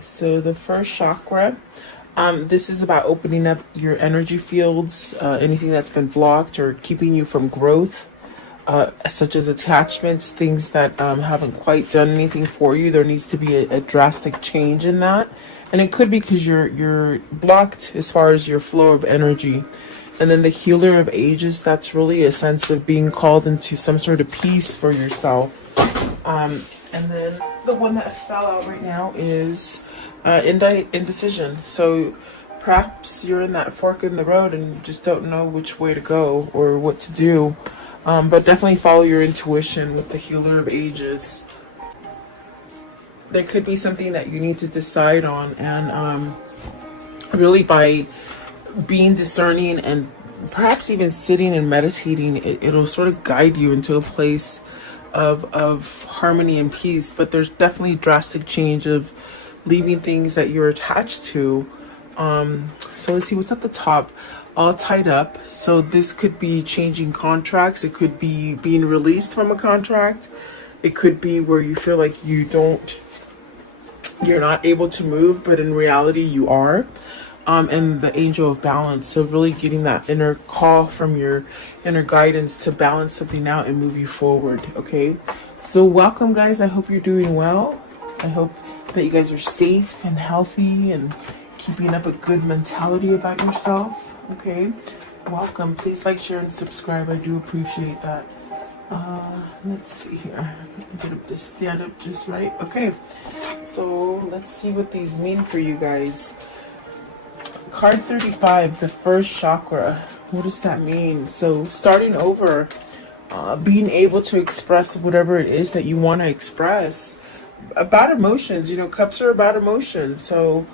So the first chakra, this is about opening up your energy fields, anything that's been blocked or keeping you from growth, such as attachments, things that haven't quite done anything for you. There needs to be a drastic change in that. And it could be because you're blocked as far as your flow of energy. And then the healer of ages, that's really a sense of being called into some sort of peace for yourself. And then the one that fell out right now is indecision. So perhaps you're in that fork in the road and you just don't know which way to go or what to do. But definitely follow your intuition with the healer of ages. There could be something that you need to decide on, and really by being discerning and perhaps even sitting and meditating, it'll sort of guide you into a place of harmony and peace. But there's definitely drastic change of leaving things that you're attached to. So let's see what's at the top. All tied up. So this could be changing contracts. It could be being released from a contract. It could be where you feel like you're not able to move, but in reality you are. And the angel of balance. So really getting that inner call from your inner guidance to balance something out and move you forward. Okay. So welcome, guys. I hope you're doing well. I hope that you guys are safe and healthy and keeping up a good mentality about yourself. Okay. Welcome. Please like, share, and subscribe. I do appreciate that. Let's see here. Get this stand up just right. Okay. So let's see what these mean for you guys. Card 35, the first chakra. What does that mean? So starting over, being able to express whatever it is that you want to express about emotions. You know, cups are about emotions. So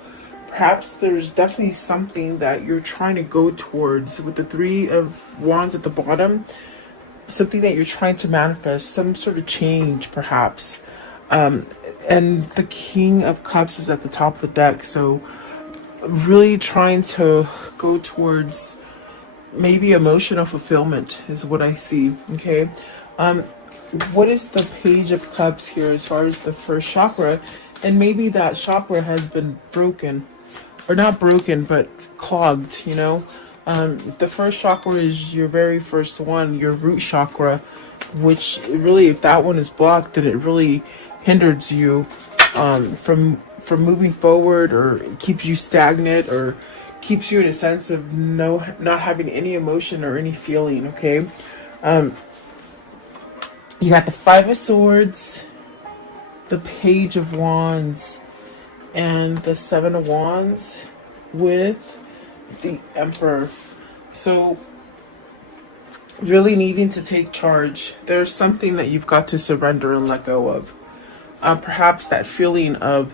perhaps there's definitely something that you're trying to go towards with the Three of Wands at the bottom. Something that you're trying to manifest, some sort of change perhaps. And the King of Cups is at the top of the deck. So really trying to go towards maybe emotional fulfillment is what I see. Okay. What is the Page of Cups here as far as the first chakra? And maybe that chakra has been broken, or not broken, but clogged, you know. The first chakra is your very first one, your root chakra, which really, if that one is blocked, then it really hinders you from moving forward, or keeps you stagnant, or keeps you in a sense of not having any emotion or any feeling. Okay. You got the Five of Swords, the Page of Wands, and the Seven of Wands with the Emperor. So really needing to take charge. There's something that you've got to surrender and let go of. Perhaps that feeling of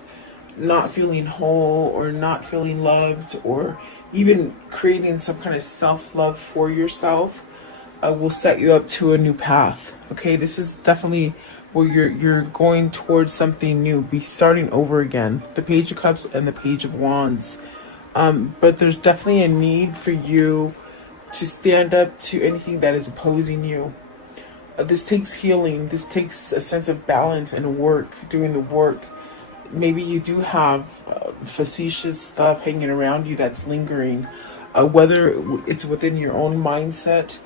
not feeling whole, or not feeling loved, or even creating some kind of self-love for yourself will set you up to a new path. Okay, this is definitely where you're going towards something new, be starting over again. The Page of Cups and the Page of Wands. But there's definitely a need for you to stand up to anything that is opposing you. This takes healing. This takes a sense of balance and work, doing the work. Maybe you do have facetious stuff hanging around you that's lingering, whether it's within your own mindset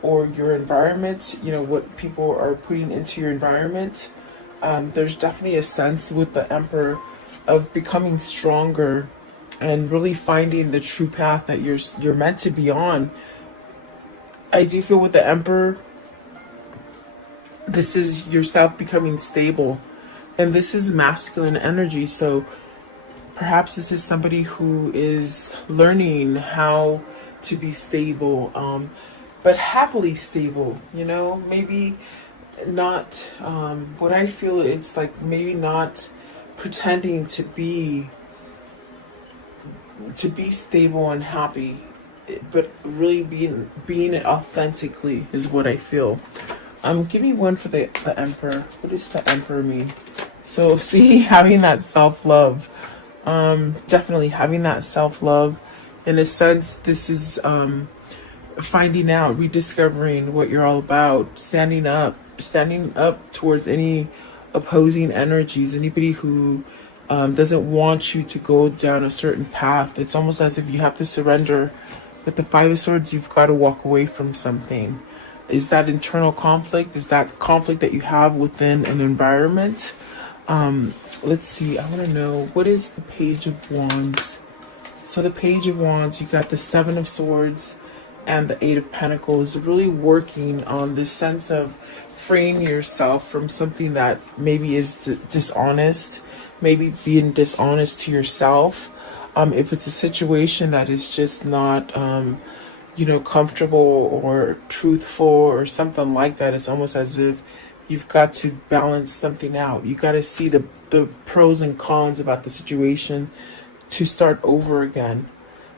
or your environment, you know, what people are putting into your environment. There's definitely a sense with the Emperor of becoming stronger and really finding the true path that you're meant to be on. I do feel with the Emperor, this is yourself becoming stable, and this is masculine energy. So perhaps this is somebody who is learning how to be stable, but happily stable, you know. Maybe not what I feel, it's like maybe not pretending to be stable and happy, but really being it authentically is what I feel. Give me one for the Emperor. What does the Emperor mean? So see, having that self-love, definitely having that self-love. In a sense, this is finding out, rediscovering what you're all about, standing up towards any opposing energies, anybody who doesn't want you to go down a certain path. It's almost as if you have to surrender. With the Five of Swords, you've got to walk away from something. Is that internal conflict? Is that conflict that you have within an environment? Let's see. I want to know, what is the Page of Wands? So the Page of Wands, you got the Seven of Swords and the Eight of Pentacles, really working on this sense of freeing yourself from something that maybe is dishonest, maybe being dishonest to yourself. If it's a situation that is just not, you know, comfortable or truthful or something like that, it's almost as if you've got to balance something out. You got to see the pros and cons about the situation to start over again.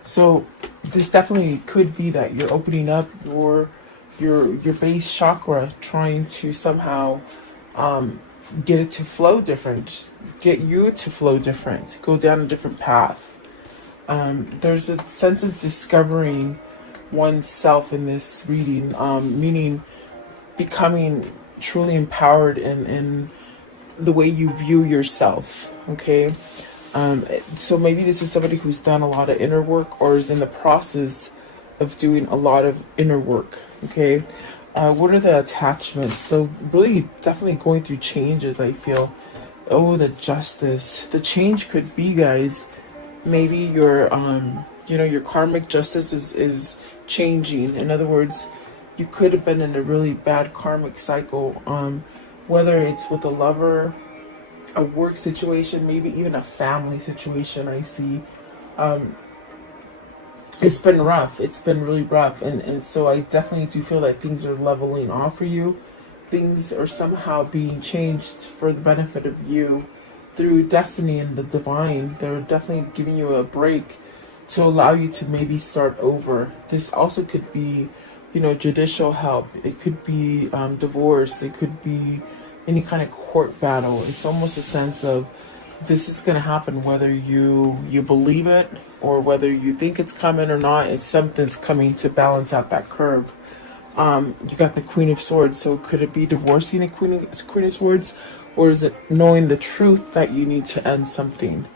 So this definitely could be that you're opening up your base chakra, trying to somehow get it to flow different, get you to flow different, go down a different path. There's a sense of discovering oneself in this reading, meaning becoming truly empowered in the way you view yourself. Okay. So maybe this is somebody who's done a lot of inner work or is in the process of doing a lot of inner work. Okay. What are the attachments? So really definitely going through changes, I feel. Oh, the Justice. The change could be, guys, maybe your you know, your karmic justice is changing. In other words, you could have been in a really bad karmic cycle, whether it's with a lover, a work situation, maybe even a family situation. I see it's been rough. It's been really rough, and so I definitely do feel that things are leveling off for you. Things are somehow being changed for the benefit of you through destiny and the divine. They're definitely giving you a break to allow you to maybe start over. This also could be, you know, judicial help. It could be divorce. It could be any kind of court battle. It's almost a sense of this is going to happen whether you believe it or whether you think it's coming or not. It's something's coming to balance out that curve. You got the Queen of Swords. So could it be divorcing a Queen of Swords, or is it knowing the truth that you need to end something?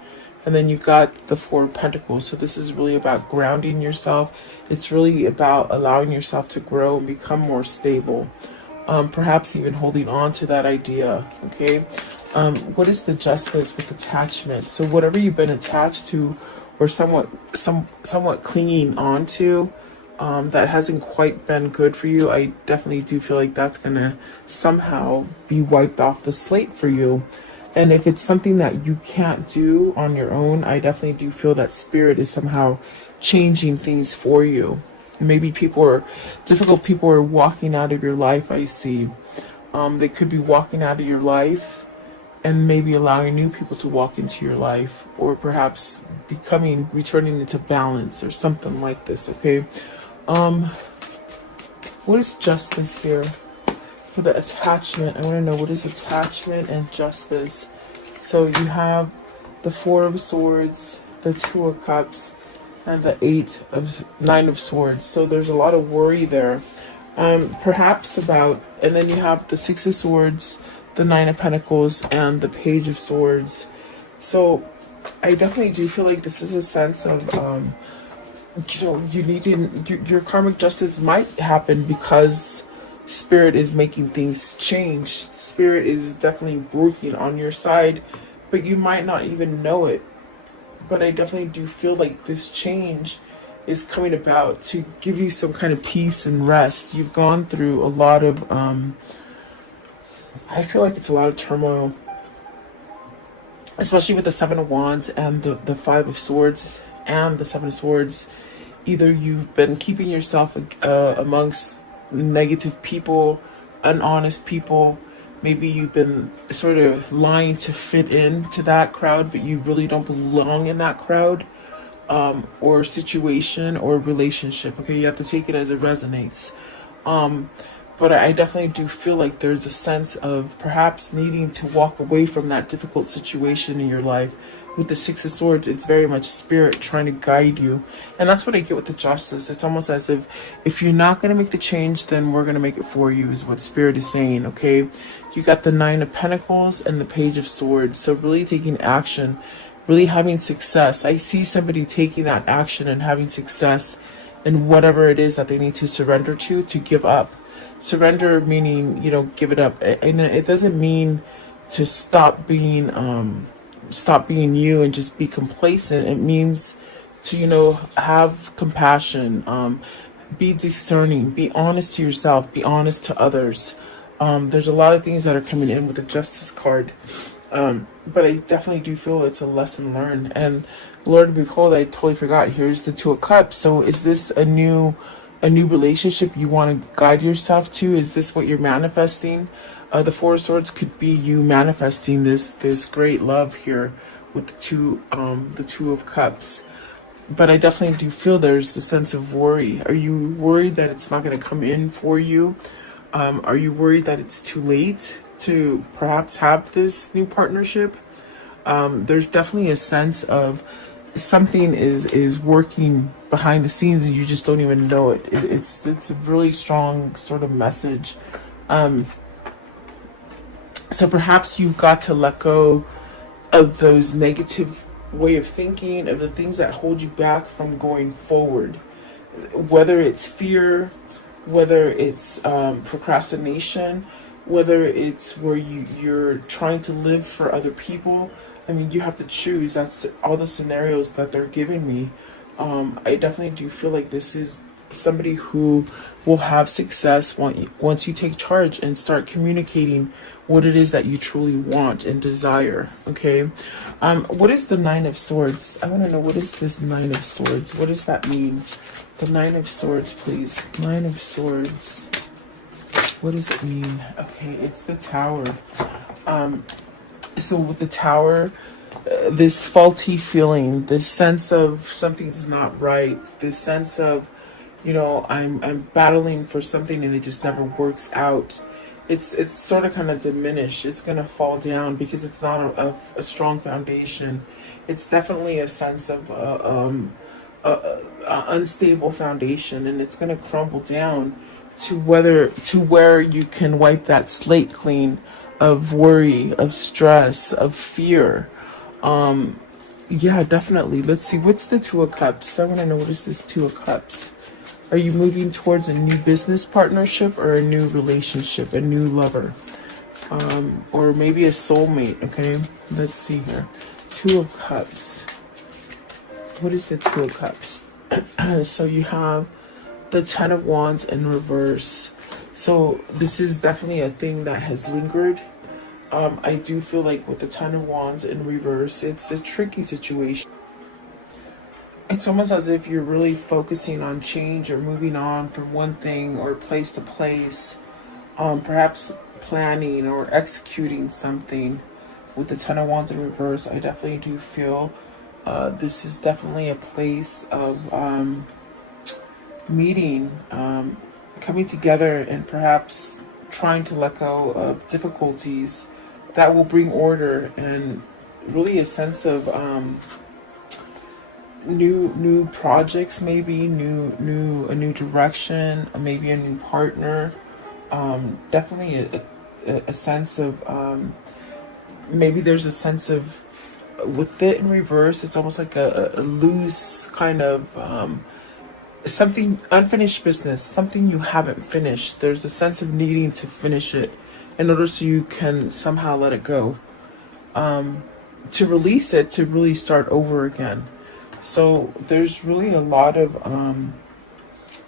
And then you've got the Four of Pentacles. So this is really about grounding yourself. It's really about allowing yourself to grow and become more stable. Perhaps even holding on to that idea. Okay. What is the Justice with attachment? So whatever you've been attached to or somewhat clinging on to, that hasn't quite been good for you, I definitely do feel like that's gonna somehow be wiped off the slate for you. And if it's something that you can't do on your own, I definitely do feel that Spirit is somehow changing things for you. Maybe difficult people are walking out of your life, I see. They could be walking out of your life and maybe allowing new people to walk into your life, or perhaps returning into balance or something like this. Okay. What is Justice here? For the attachment, I want to know, what is attachment and justice? So you have the Four of Swords, the Two of Cups, and the Nine of Swords. So there's a lot of worry there. Perhaps about, and then you have the Six of Swords, the Nine of Pentacles, and the Page of Swords. So I definitely do feel like this is a sense of, you know, your karmic justice might happen because Spirit is making things change. Spirit is definitely working on your side, but you might not even know it. But I definitely do feel like this change is coming about to give you some kind of peace and rest. You've gone through a lot of, I feel like it's a lot of turmoil, especially with the Seven of Wands and the Five of Swords and the Seven of Swords. Either you've been keeping yourself amongst negative people, honest people. Maybe you've been sort of lying to fit into that crowd, but you really don't belong in that crowd, or situation or relationship. Okay, you have to take it as it resonates. But I definitely do feel like there's a sense of perhaps needing to walk away from that difficult situation in your life with the Six of Swords, it's very much spirit trying to guide you. And that's what I get with the Justice. It's almost as if you're not going to make the change, then we're going to make it for you, is what spirit is saying, okay? You got the Nine of Pentacles and the Page of Swords. So really taking action, really having success. I see somebody taking that action and having success in whatever it is that they need to surrender to give up. Surrender meaning, you know, give it up. And it doesn't mean to stop being you and just be complacent. It means to, you know, have compassion, be discerning, be honest to yourself, be honest to others. There's a lot of things that are coming in with the Justice card. But I definitely do feel it's a lesson learned. And Lord, behold, I totally forgot. Here's the Two of Cups. So is this a new relationship you want to guide yourself to? Is this what you're manifesting? The Four of Swords could be you manifesting this great love here with the Two of Cups. But I definitely do feel there's a sense of worry. Are you worried that it's not going to come in for you? Are you worried that it's too late to perhaps have this new partnership? There's definitely a sense of something is working behind the scenes and you just don't even know it. It's a really strong sort of message. So perhaps you've got to let go of those negative way of thinking, of the things that hold you back from going forward. Whether it's fear, whether it's procrastination, whether it's where you're trying to live for other people. I mean, you have to choose. That's all the scenarios that they're giving me. I definitely do feel like this is somebody who will have success once you take charge and start communicating what it is that you truly want and desire. Okay. What is the Nine of Swords? I want to know, what is this Nine of Swords? What does that mean? The Nine of Swords, please. Nine of Swords. What does it mean? Okay, it's the Tower. So with the Tower, this faulty feeling, this sense of something's not right, this sense of, you know, I'm battling for something and it just never works out. It's sort of kind of diminished. It's going to fall down because it's not a strong foundation. It's definitely a sense of unstable foundation, and it's going to crumble down to where you can wipe that slate clean of worry, of stress, of fear. Yeah, definitely. Let's see, what's the Two of Cups? I want to know, what is this Two of Cups? Are you moving towards a new business partnership or a new relationship, a new lover? Or maybe a soulmate, okay? Let's see here. Two of Cups. What is the Two of Cups? So you have the Ten of Wands in reverse. So this is definitely a thing that has lingered. I do feel like with the Ten of Wands in reverse, it's a tricky situation. It's almost as if you're really focusing on change or moving on from one thing or place to place. Perhaps planning or executing something. With the Ten of Wands in reverse, I definitely do feel this is definitely a place of meeting, coming together, and perhaps trying to let go of difficulties that will bring order and really a sense of new projects, maybe a new direction, maybe a new partner. Definitely a sense of maybe there's a sense of, with it in reverse, it's almost like a loose kind of something, unfinished business, something you haven't finished. There's a sense of needing to finish it in order so you can somehow let it go, to release it, to really start over again. So there's really a lot of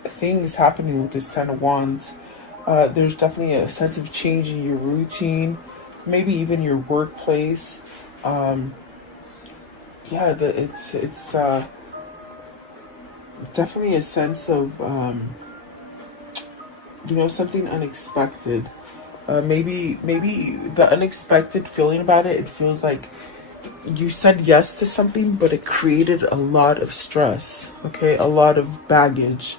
things happening with this Ten of Wands. There's definitely a sense of change in your routine, maybe even your workplace. Yeah, it's definitely a sense of you know, something unexpected. Maybe the unexpected feeling about it, it feels like you said yes to something, but it created a lot of stress, okay, a lot of baggage.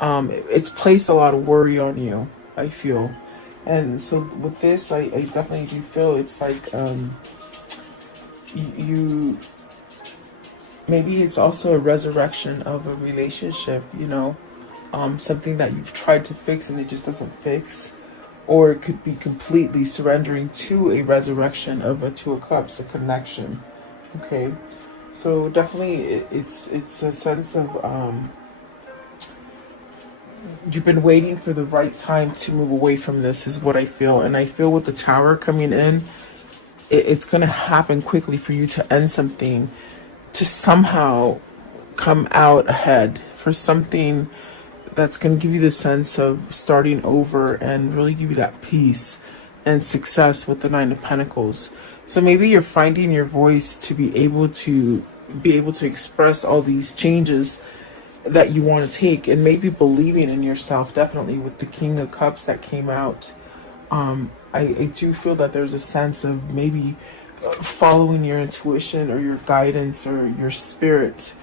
It's placed a lot of worry on you, I feel. And so with this, I definitely do feel it's like you Maybe it's also a resurrection of a relationship, you know, something that you've tried to fix and it just doesn't fix. Or it could be completely surrendering to a resurrection of a Two of Cups, a connection. Okay, so definitely it's a sense of you've been waiting for the right time to move away from this, is what I feel. And I feel with the Tower coming in, it's going to happen quickly for you to end something, to somehow come out ahead for something that's going to give you the sense of starting over and really give you that peace and success with the Nine of Pentacles. So maybe you're finding your voice to be able to express all these changes that you want to take, and maybe believing in yourself, definitely with the King of Cups that came out. I do feel that there's a sense of maybe following your intuition or your guidance or your spirit,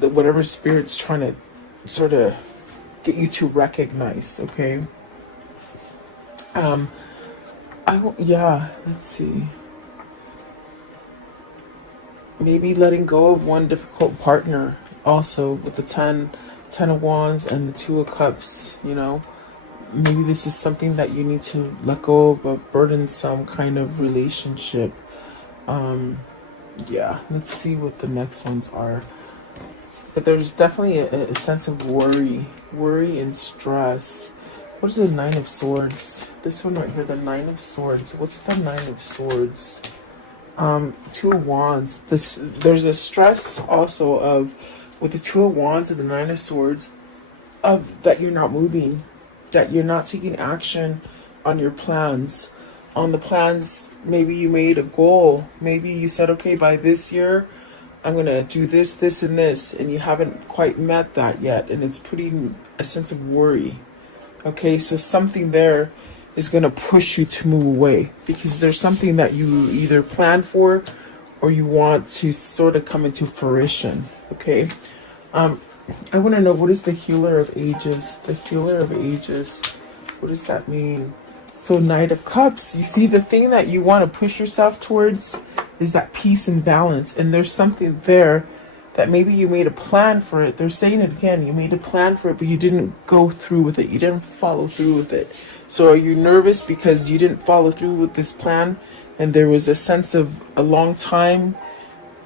whatever spirit's trying to sort of get you to recognize. Okay. Yeah, let's see. Maybe letting go of one difficult partner also with the 10 of Wands and the Two of Cups, you know. Maybe this is something that you need to let go of a burdensome kind of relationship. Yeah, let's see what the next ones are. But there's definitely a sense of worry and stress. What is the Nine of Swords? This one right here, the Nine of Swords. What's the Nine of Swords? Two of Wands. There's a stress also of, with the Two of Wands and the Nine of Swords, of that you're not moving, that you're not taking action on your plans. On the plans, maybe you made a goal. Maybe you said, okay, by this year, I'm going to do this, this, and this, and you haven't quite met that yet, and it's putting a sense of worry. Okay, so something there is going to push you to move away, because there's something that you either plan for or you want to sort of come into fruition. Okay, I want to know, what is the Healer of Ages? The Healer of Ages, what does that mean? So Knight of Cups, you see, the thing that you want to push yourself towards is that peace and balance. And there's something there that maybe you made a plan for it. They're saying it again. You made a plan for it, but you didn't go through with it. You didn't follow through with it. So are you nervous because you didn't follow through with this plan? And there was a sense of a long time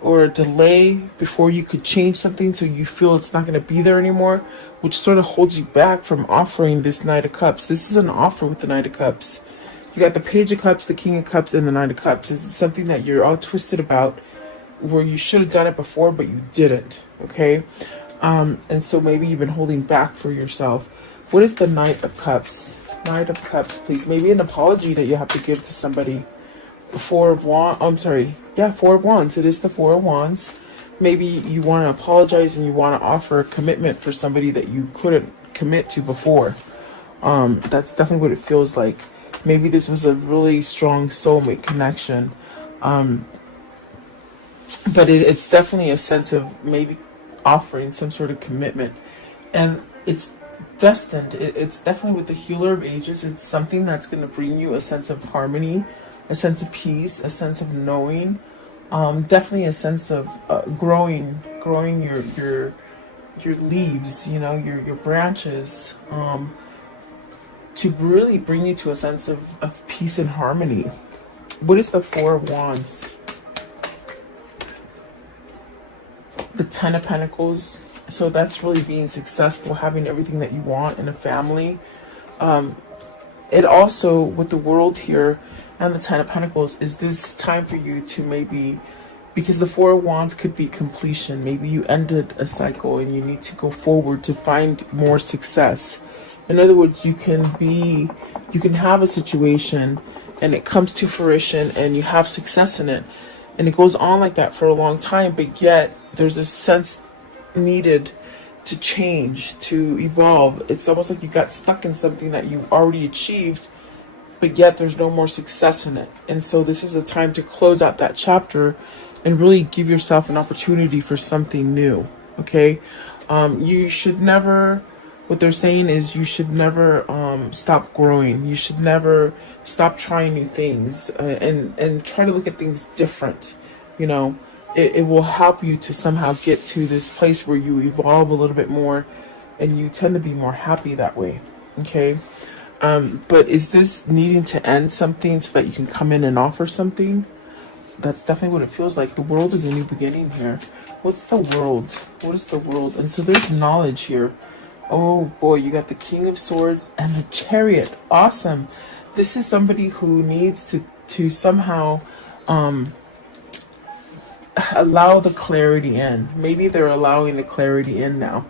or a delay before you could change something, so you feel it's not going to be there anymore, which sort of holds you back from offering this Knight of Cups. This is an offer with the Knight of Cups. You got the Page of Cups, the King of Cups, and the Knight of Cups. This is something that you're all twisted about, where you should have done it before, but you didn't. Okay? And so maybe you've been holding back for yourself. What is the Knight of Cups? Knight of Cups, please. Maybe an apology that you have to give to somebody. Four of Wands. I'm sorry. Yeah, Four of Wands. It is the Four of Wands. Maybe you want to apologize and you want to offer a commitment for somebody that you couldn't commit to before. That's definitely what it feels like. Maybe this was a really strong soulmate connection. But it's definitely a sense of maybe offering some sort of commitment. And it's destined. It's definitely with the Healer of Ages. It's something that's going to bring you a sense of harmony, a sense of peace, a sense of knowing. Definitely a sense of growing your leaves, you know, your branches, to really bring you to a sense of peace and harmony. What is the Four of Wands? The Ten of Pentacles. So that's really being successful, having everything that you want in a family. It also, with the World here and the Ten of Pentacles, is this time for you to maybe, because the Four of Wands could be completion. Maybe you ended a cycle and you need to go forward to find more success. In other words, you can have a situation and it comes to fruition and you have success in it. And it goes on like that for a long time, but yet there's a sense needed to change, to evolve. It's almost like you got stuck in something that you already achieved, but yet there's no more success in it. And so this is a time to close out that chapter and really give yourself an opportunity for something new. Okay? You should never, what they're saying is you should never stop growing. You should never stop trying new things, and try to look at things different. You know, it will help you to somehow get to this place where you evolve a little bit more, and you tend to be more happy that way. Okay. But is this needing to end something so that you can come in and offer something? That's definitely what it feels like. The world is a new beginning here. What's the world? What is the world? And so there's knowledge here. Oh boy, you got the King of Swords and the Chariot. Awesome. This is somebody who needs to somehow allow the clarity in. Maybe they're allowing the clarity in now,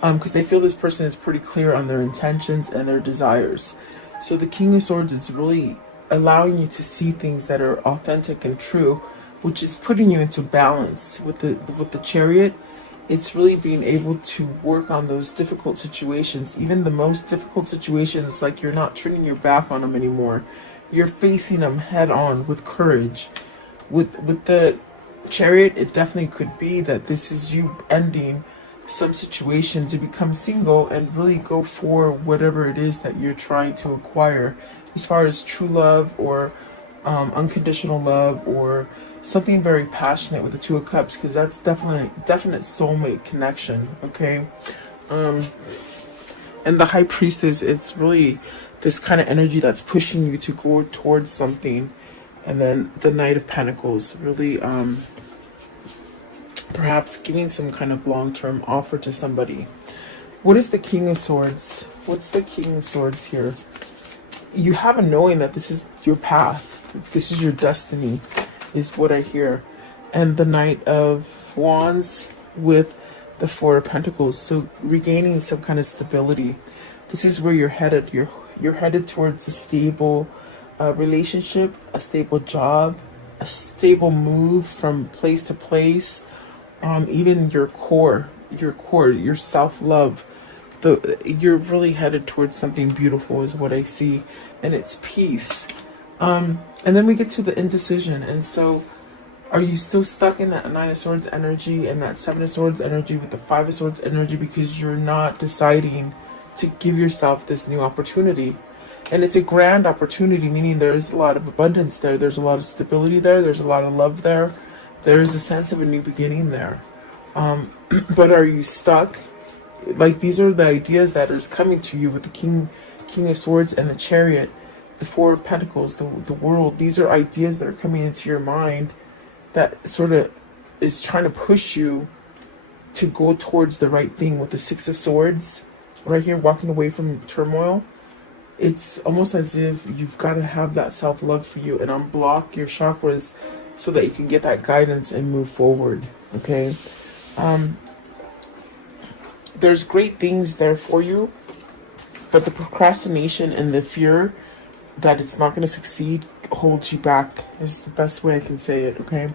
because they feel this person is pretty clear on their intentions and their desires. So the King of Swords is really allowing you to see things that are authentic and true, which is putting you into balance. With the Chariot, it's really being able to work on those difficult situations, even the most difficult situations. Like, you're not turning your back on them anymore. You're facing them head on with courage. With the Chariot, it definitely could be that this is you ending some situation to become single and really go for whatever it is that you're trying to acquire, as far as true love or unconditional love, or something very passionate with the Two of Cups, because that's definite soulmate connection. Okay. And the High Priestess, it's really this kind of energy that's pushing you to go towards something. And then the Knight of Pentacles, really perhaps giving some kind of long-term offer to somebody. What is the King of Swords? What's the King of Swords here? You have a knowing that this is your path. This is your destiny, is what I hear. And the Knight of Wands with the Four of Pentacles. So regaining some kind of stability. This is where you're headed. You're headed towards a stable relationship, a stable job, a stable move from place to place. Even your core, your self-love. You're really headed towards something beautiful, is what I see, and it's peace. And then we get to the indecision. And so, are you still stuck in that Nine of Swords energy and that Seven of Swords energy with the Five of Swords energy, because you're not deciding to give yourself this new opportunity? And it's a grand opportunity, meaning there's a lot of abundance there, there's a lot of stability there, there's a lot of love there, there's a sense of a new beginning there. But are you stuck? Like, these are the ideas that are coming to you with the King of Swords and the Chariot, the Four of Pentacles, the world. These are ideas that are coming into your mind that sort of is trying to push you to go towards the right thing. With the Six of Swords right here, walking away from turmoil. It's almost as if you've got to have that self-love for you and unblock your chakras so that you can get that guidance and move forward. Okay. There's great things there for you, but the procrastination and the fear that it's not going to succeed holds you back, is the best way I can say it. Okay.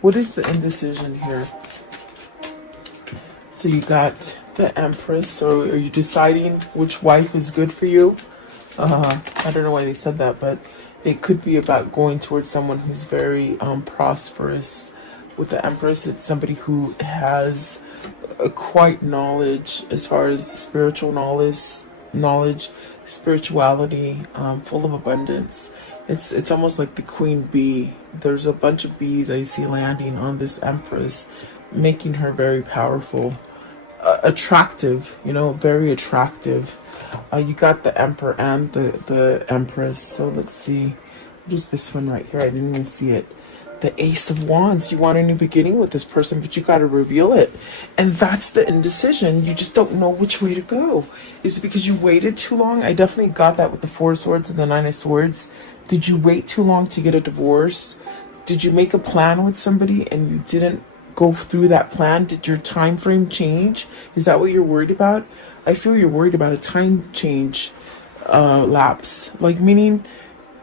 What is the indecision here? So you got the Empress. So are you deciding which wife is good for you? I don't know why they said that, but it could be about going towards someone who's very prosperous. With the Empress, it's somebody who has quite knowledge as far as spiritual knowledge, spirituality, full of abundance. It's almost like the queen bee. There's a bunch of bees I see landing on this Empress, making her very powerful, attractive, very attractive. You got the Emperor and the Empress. So let's see. What is this one right here? I didn't even see it. The Ace of Wands. You want a new beginning with this person, but you got to reveal it. And that's the indecision. You just don't know which way to go. Is it because you waited too long? I definitely got that with the Four of Swords and the Nine of Swords. Did you wait too long to get a divorce? Did you make a plan with somebody and you didn't go through that plan? Did your time frame change? Is that what you're worried about? I feel you're worried about a time change lapse. Like, meaning,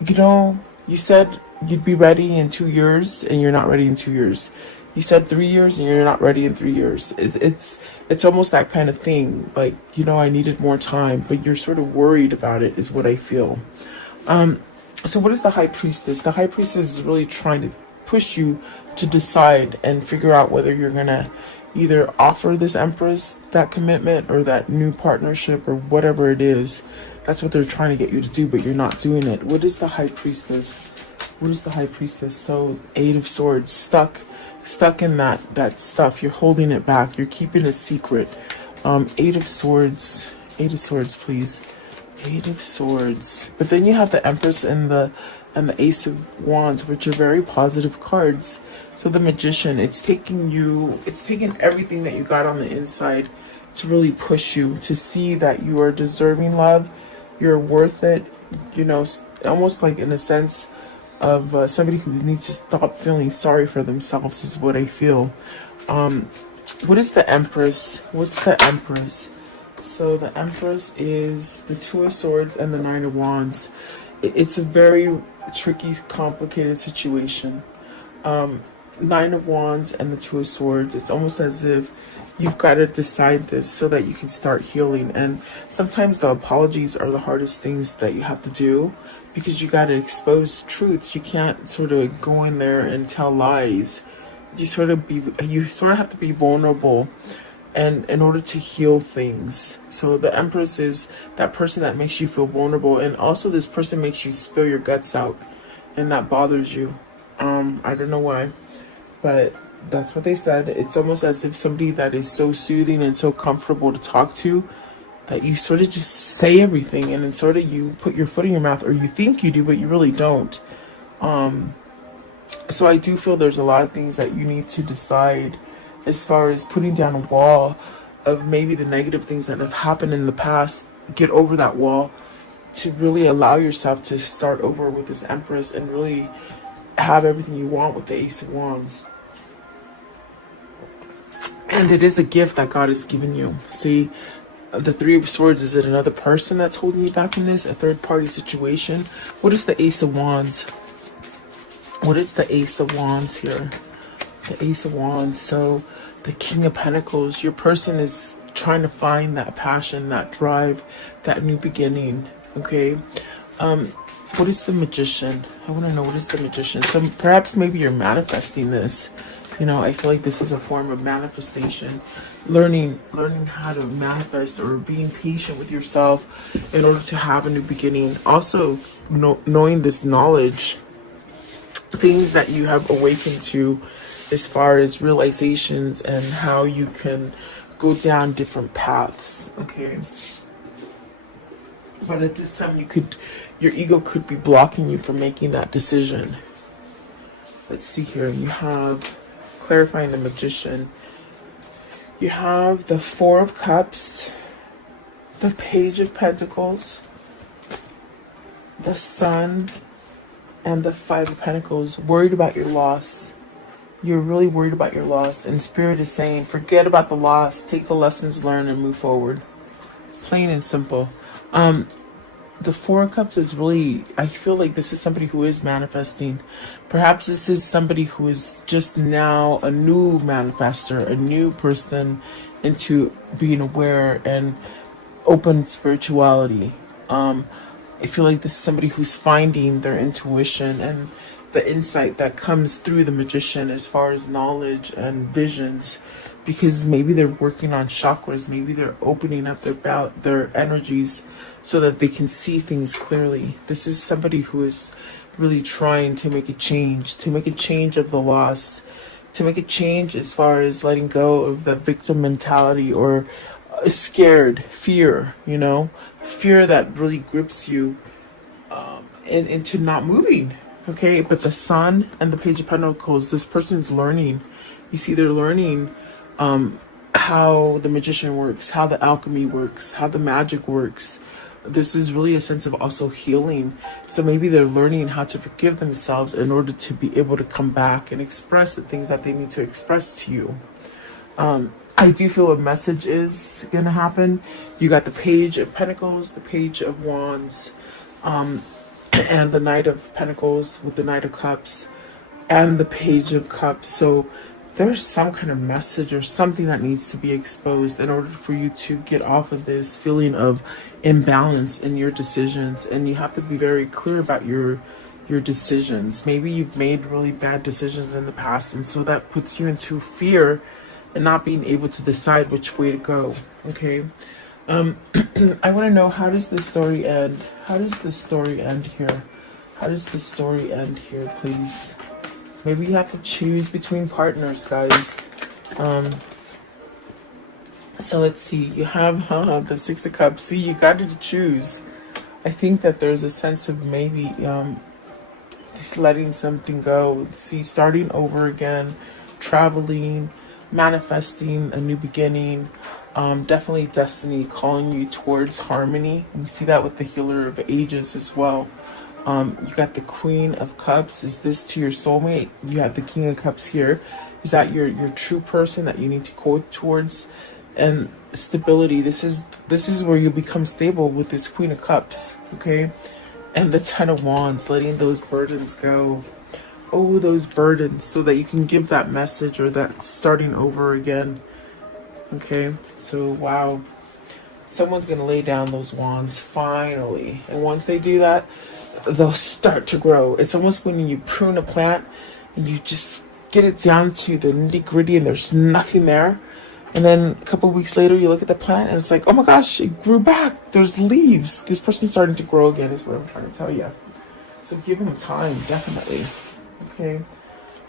you said you'd be ready in 2 years and you're not ready in 2 years. You said 3 years and you're not ready in 3 years. It's almost that kind of thing. Like, I needed more time, but you're sort of worried about it, is what I feel. So what is the High Priestess? The High Priestess is really trying to push you to decide and figure out whether you're going to either offer this Empress that commitment or that new partnership or whatever it is. That's what they're trying to get you to do, but you're not doing it. What is the High Priestess? What is the High Priestess? So, Eight of Swords, stuck, stuck in that stuff. You're holding it back. You're keeping a secret. Eight of Swords. Eight of Swords, please. Eight of Swords. But then you have the Empress and the Ace of Wands, which are very positive cards. So the Magician, it's taking everything that you got on the inside to really push you to see that you are deserving love, you're worth it, you know, almost like in a sense of somebody who needs to stop feeling sorry for themselves is what I feel. What is the Empress? What's the Empress? So the Empress is the Two of Swords and the Nine of Wands. It's a very tricky, complicated situation. Nine of Wands and the Two of Swords. It's almost as if you've got to decide this so that you can start healing. And sometimes the apologies are the hardest things that you have to do, because you got to expose truths. You can't sort of go in there and tell lies. You sort of have to be vulnerable, and in order to heal things. So the Empress is that person that makes you feel vulnerable, and also this person makes you spill your guts out, and that bothers you. I don't know why, but that's what they said. It's almost as if somebody that is so soothing and so comfortable to talk to, that you sort of just say everything, and then sort of you put your foot in your mouth, or you think you do, but you really don't. So I do feel there's a lot of things that you need to decide as far as putting down a wall of maybe the negative things that have happened in the past. Get over that wall to really allow yourself to start over with this Empress and really have everything you want with the Ace of Wands. And it is a gift that God has given you. See, the Three of Swords, is it another person that's holding you back in this? A third party situation? What is the Ace of Wands? What is the Ace of Wands here? The Ace of Wands. So the King of Pentacles, your person is trying to find that passion, that drive, that new beginning. Okay. What is the Magician? I want to know, what is the Magician? So perhaps maybe you're manifesting this. You know, I feel like this is a form of manifestation. Learning how to manifest, or being patient with yourself in order to have a new beginning. Also, knowing this knowledge, things that you have awakened to as far as realizations and how you can go down different paths. Okay. But at this time, your ego could be blocking you from making that decision. Let's see here. You have clarifying the Magician. You have the Four of Cups, the Page of Pentacles, the Sun, and the Five of Pentacles. Worried about your loss. You're really worried about your loss, and Spirit is saying, forget about the loss, take the lessons learned and move forward. Plain and simple. The Four of Cups is really, I feel like this is somebody who is manifesting. Perhaps this is somebody who is just now a new manifester, a new person into being aware and open spirituality. I feel like this is somebody who's finding their intuition and the insight that comes through the Magician as far as knowledge and visions, because maybe they're working on chakras, maybe they're opening up their energies so that they can see things clearly. This is somebody who is really trying to make a change of the loss, to make a change as far as letting go of the victim mentality, or scared fear, you know, fear that really grips you into not moving. Okay, but the Sun and the Page of Pentacles, this person's learning. You see, they're learning how the Magician works, how the alchemy works, how the magic works. This is really a sense of also healing. So maybe they're learning how to forgive themselves in order to be able to come back and express the things that they need to express to you. I do feel a message is going to happen. You got the Page of Pentacles, the Page of Wands, and the Knight of Pentacles with the Knight of Cups and the Page of Cups. So there's some kind of message or something that needs to be exposed in order for you to get off of this feeling of imbalance in your decisions. And you have to be very clear about your decisions. Maybe you've made really bad decisions in the past, and so that puts you into fear and not being able to decide which way to go. Okay. I want to know, how does this story end? How does this story end here? How does this story end here, please? Maybe you have to choose between partners, guys. So let's see. You have the Six of Cups. See, you got to choose. I think that there's a sense of maybe just letting something go. See, starting over again, traveling, manifesting a new beginning. Definitely destiny calling you towards harmony. We see that with the Healer of Ages as well. You got the Queen of Cups. Is this to your soulmate? You have the King of Cups here. Is that your true person that you need to go towards? And stability. This is where you become stable with this Queen of Cups. Okay, and the Ten of Wands, letting those burdens go. Oh, those burdens, so that you can give that message or that starting over again. Okay, so wow, someone's gonna lay down those wands finally, and once they do that, they'll start to grow. It's almost when you prune a plant and you just get it down to the nitty-gritty and there's nothing there, and then a couple of weeks later you look at the plant and it's like, oh my gosh, it grew back, there's leaves. This person's starting to grow again is what I'm trying to tell you. So give them time, definitely. Okay,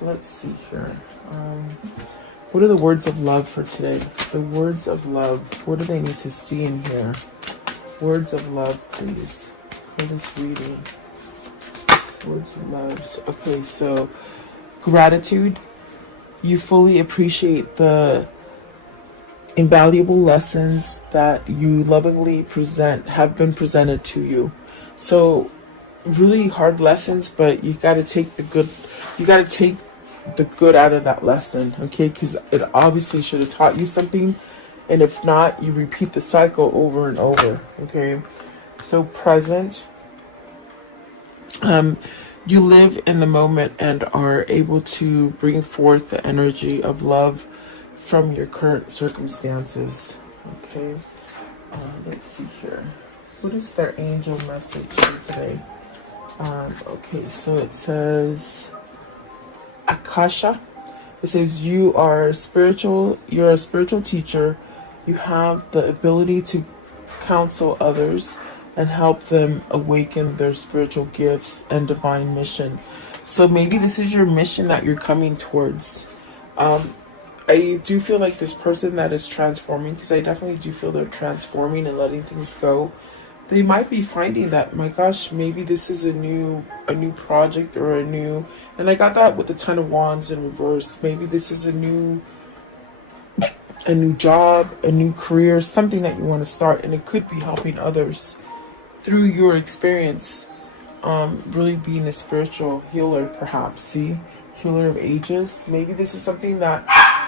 let's see here. What are the words of love for today? The words of love. What do they need to see in here? Words of love, please, for this reading. Words of love. Okay, so gratitude. You fully appreciate the invaluable lessons that you lovingly have been presented to you. So really hard lessons, but you got to take the good. You got to take the good out of that lesson, okay? Because it obviously should have taught you something, and if not, you repeat the cycle over and over. Okay, so present. You live in the moment and are able to bring forth the energy of love from your current circumstances. Okay, let's see here. What is their angel message for today? Okay, so it says Akasha. It says you're a spiritual teacher. You have the ability to counsel others and help them awaken their spiritual gifts and divine mission. So maybe this is your mission that you're coming towards. I do feel like this person that is transforming, because I definitely do feel they're transforming and letting things go. They might be finding that, my gosh, maybe this is a new project or a new, and I got that with the Ten of Wands in reverse. Maybe this is a new job, a new career, something that you want to start, and it could be helping others through your experience. Really being a spiritual healer, perhaps. See, Healer of Ages. Maybe this is something that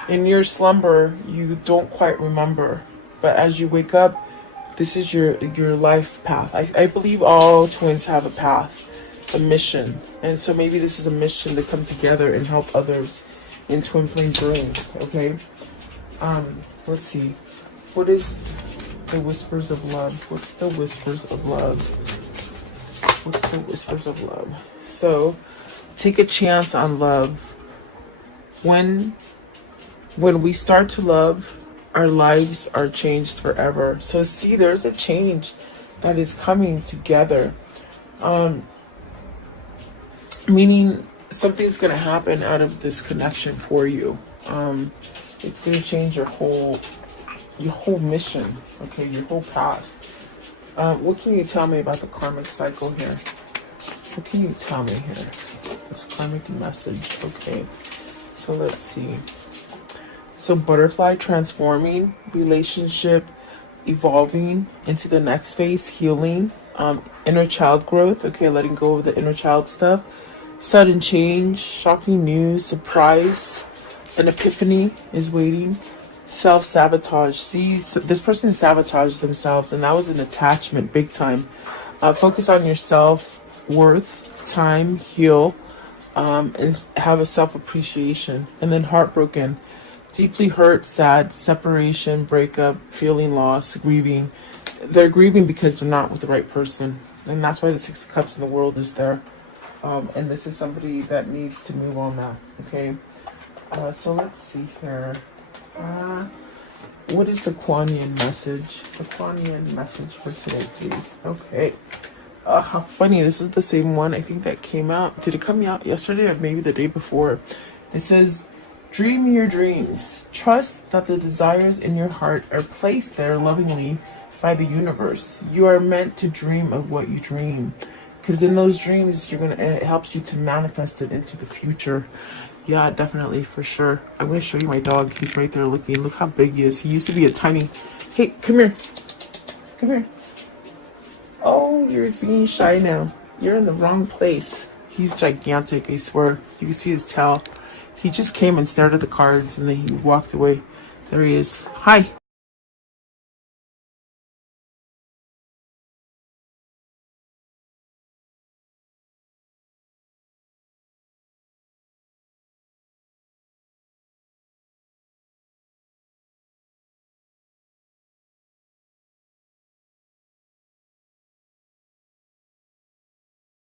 in your slumber you don't quite remember, but as you wake up, this is your life path. I believe all twins have a path, a mission. And so maybe this is a mission to come together and help others in twin flame brains, okay? Let's see. What is the whispers of love? What's the whispers of love? What's the whispers of love? So, take a chance on love. When we start to love, our lives are changed forever. So see, there's a change that is coming together. Meaning something's going to happen out of this connection for you. It's going to change your whole mission, okay, your whole path. What can you tell me about the karmic cycle here? What can you tell me here? This karmic message, okay. So let's see. So butterfly transforming, relationship evolving into the next phase, healing, inner child growth, okay, letting go of the inner child stuff, sudden change, shocking news, surprise, an epiphany is waiting, self-sabotage. See, so this person sabotaged themselves, and that was an attachment, big time. Focus on your self-worth, time, heal, and have a self-appreciation. And then heartbroken. Deeply hurt, sad, separation, breakup, feeling loss, grieving. They're grieving because they're not with the right person. And that's why the Six of Cups in the world is there. And this is somebody that needs to move on that, okay? So let's see here. What is the Kuan Yin message? The Kuan Yin message for today, please. Okay. How funny. This is the same one I think that came out. Did it come out yesterday or maybe the day before? It says, dream your dreams. Trust that the desires in your heart are placed there lovingly by the universe. You are meant to dream of what you dream. Because in those dreams, it helps you to manifest it into the future. Yeah, definitely, for sure. I'm going to show you my dog. He's right there looking. Look how big he is. He used to be a tiny... Hey, come here. Come here. Oh, you're being shy now. You're in the wrong place. He's gigantic, I swear. You can see his tail. He just came and stared at the cards and then he walked away. There he is. Hi.